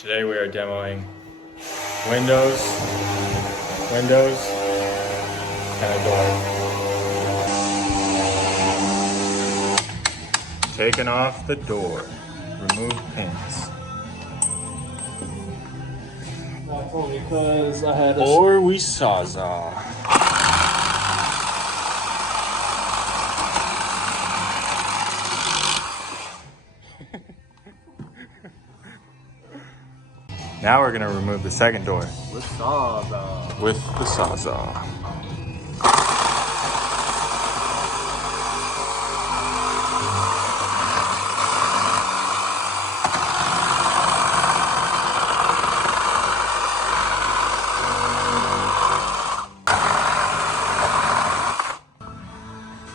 Today we are demoing windows, and a door. Taking off the door. Remove pins. Not only because I had a Or we sawzall. Now we're gonna remove the second door with sawzall. with the sawzall.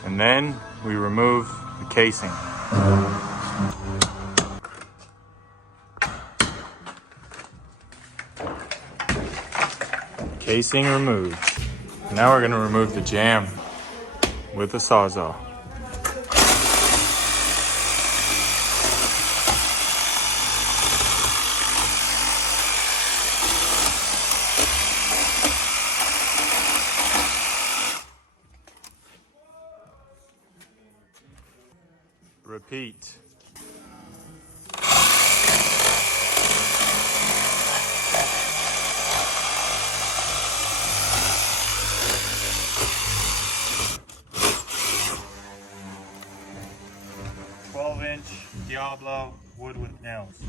And then we remove the casing. Casing removed. Now we're gonna remove the jamb with the sawzall. Repeat. Diablo wood with nails.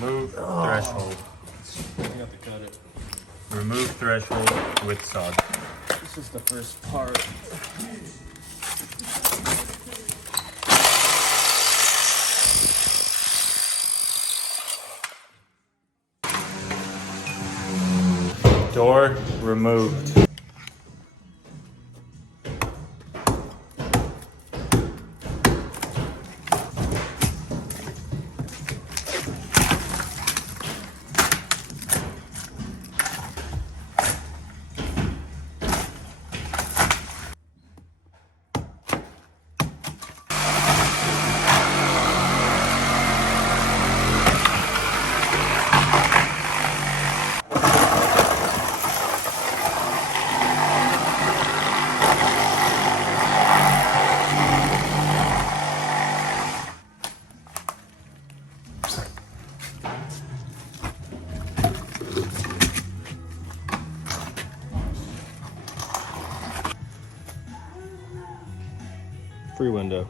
Remove threshold. I have to cut it. Remove threshold with sawzall. This is the first part. Door removed. Free window.